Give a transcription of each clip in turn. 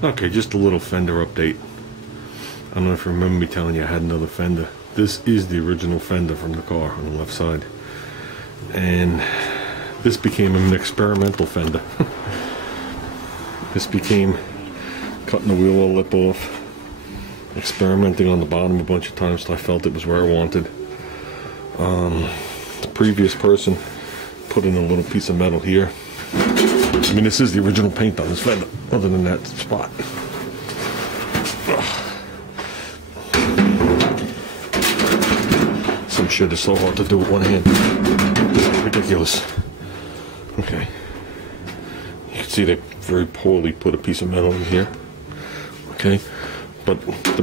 Okay, just a little Fender update. I don't know if you remember me telling you I had another Fender. This is the original Fender from the car on the left side. And this became an experimental Fender. This became cutting the wheel well lip off, experimenting on the bottom a bunch of times till I felt it was where I wanted. The previous person put in a little piece of metal here. I mean, this is the original paint on this Fender, other than that spot. Some shit is so hard to do with one hand. It's ridiculous. Okay. You can see they very poorly put a piece of metal in here. Okay. But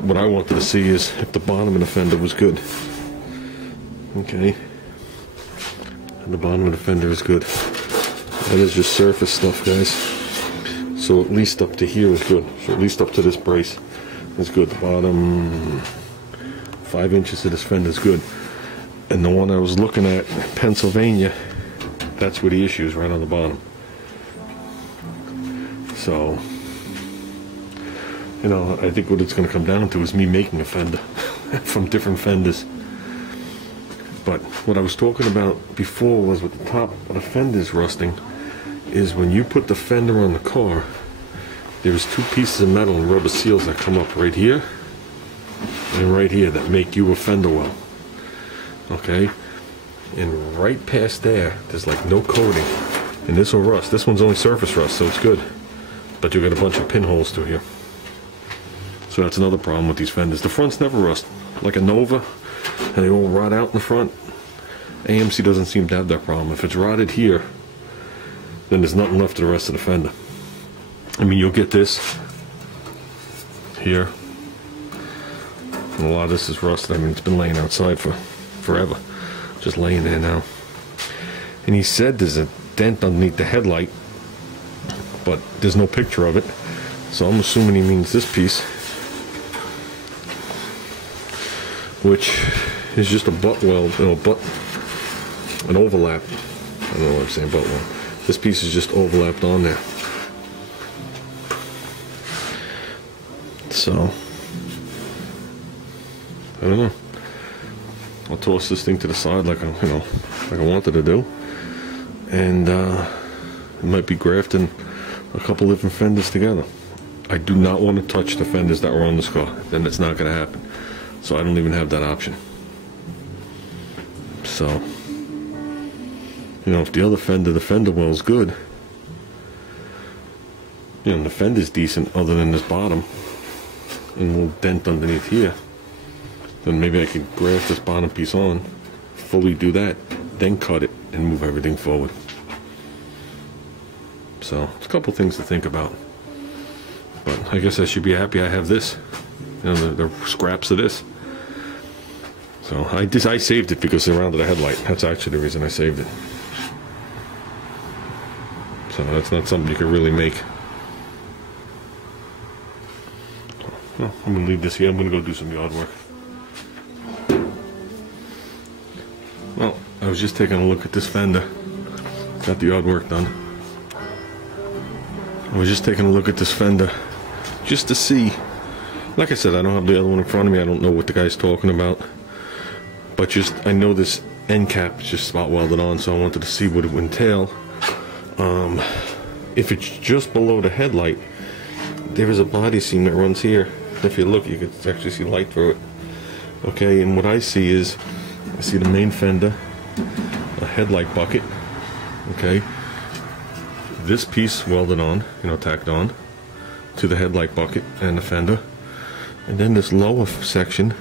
what I wanted to see is if the bottom of the Fender was good. Okay. And the bottom of the Fender is good. That is just surface stuff, guys. So at least up to here is good. So at least up to this brace is good. The bottom 5 inches of this Fender is good. And the one I was looking at, Pennsylvania, that's where the issue is, right on the bottom. So, you know, I think what it's going to come down to is me making a Fender from different Fenders. But what I was talking about before was with the top of the Fenders rusting, is when you put the Fender on the car, there's two pieces of metal and rubber seals that come up right here and right here that make you a Fender well. Okay? And right past there, there's like no coating. And this will rust. This one's only surface rust, so it's good. But you got a bunch of pinholes through here. So that's another problem with these Fenders. The fronts never rust. Like a Nova, and they all rot out in the front. AMC doesn't seem to have that problem. If it's rotted here, then there's nothing left of the rest of the Fender. I mean, you'll get this here. And a lot of this is rusted. I mean, it's been laying outside for forever. Just laying there now. And he said there's a dent underneath the headlight, but there's no picture of it. So I'm assuming he means this piece, which is just a butt weld, you know, an overlap. I don't know what I'm saying, butt weld. This piece is just overlapped on there. So, I don't know. I'll toss this thing to the side like I wanted to do, and it might be grafting a couple different Fenders together. I do not want to touch the Fenders that were on this car. Then it's not going to happen. So I don't even have that option. So, you know, if the other Fender, the Fender well is good, you know, the Fender's decent other than this bottom and a little dent underneath here, then maybe I could graft this bottom piece on, fully do that, then cut it and move everything forward. So, it's a couple things to think about. But I guess I should be happy I have this. You know, the scraps of this. So I saved it because they rounded a headlight. That's actually the reason I saved it. So that's not something you can really make. Well, I'm going to leave this here. I'm going to go do some yard work. Well, I was just taking a look at this Fender. Got the yard work done. I was just taking a look at this Fender just to see. Like I said, I don't have the other one in front of me. I don't know what the guy's talking about. But just, I know this end cap is just spot welded on, so I wanted to see what it would entail. If it's just below the headlight, there is a body seam that runs here. If you look, you can actually see light through it. Okay, and what I see is, I see the main Fender, a headlight bucket, okay, this piece welded on, you know, tacked on to the headlight bucket and the Fender, and then this lower section,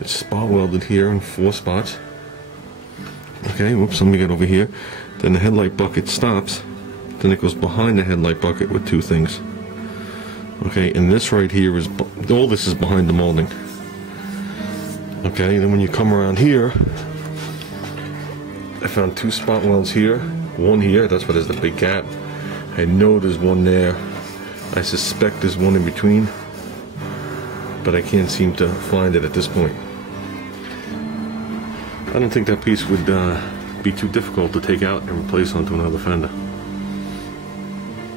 it's spot welded here in 4 spots. Okay, whoops, let me get over here. Then the headlight bucket stops, then it goes behind the headlight bucket with 2 things. Okay, and this right here is, all this is behind the molding. Okay, then when you come around here, I found 2 spot welds here, 1 here, that's why there's the big gap. I know there's 1 there. I suspect there's 1 in between, but I can't seem to find it at this point. I don't think that piece would be too difficult to take out and replace onto another Fender,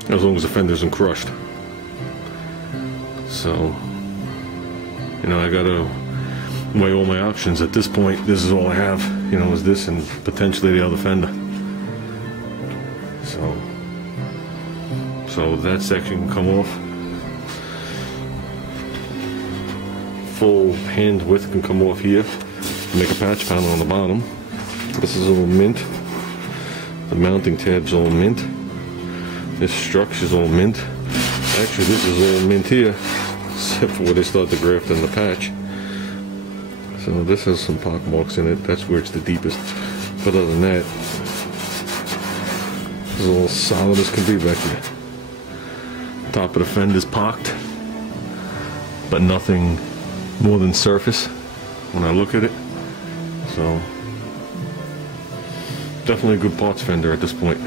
as long as the fender isn't crushed. So, you know, I gotta weigh all my options. At this point, this is all I have, you know, is this and potentially the other fender. So that section can come off. Full hand width can come off here. Make a patch panel on the bottom. This is all mint. The mounting tab's all mint. This structure's all mint. Actually, this is all mint here, except for where they start to graft in the patch. So this has some pock marks in it. That's where it's the deepest. But other than that, it's all solid as can be back here. Top of the fender's pocked, but nothing more than surface when I look at it. So definitely a good parts fender at this point.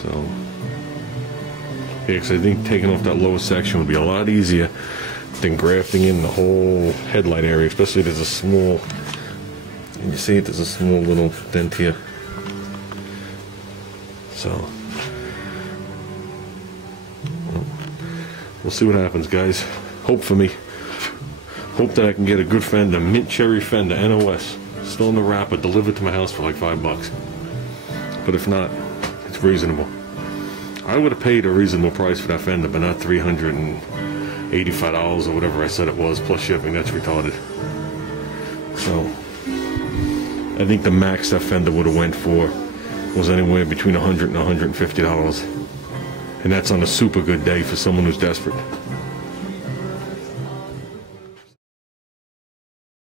So yeah, because I think taking off that lower section would be a lot easier than grafting in the whole headlight area, especially there's a small, and you see it, there's a small little dent here. So well, we'll see what happens, guys. Hope for me. Hope that I can get a good fender, mint cherry fender, NOS, still in the wrapper, delivered to my house for like $5. But if not, it's reasonable. I would have paid a reasonable price for that fender, but not $385 or whatever I said it was, plus shipping. That's retarded. So I think the max that fender would have went for was anywhere between $100 and $150. And that's on a super good day for someone who's desperate.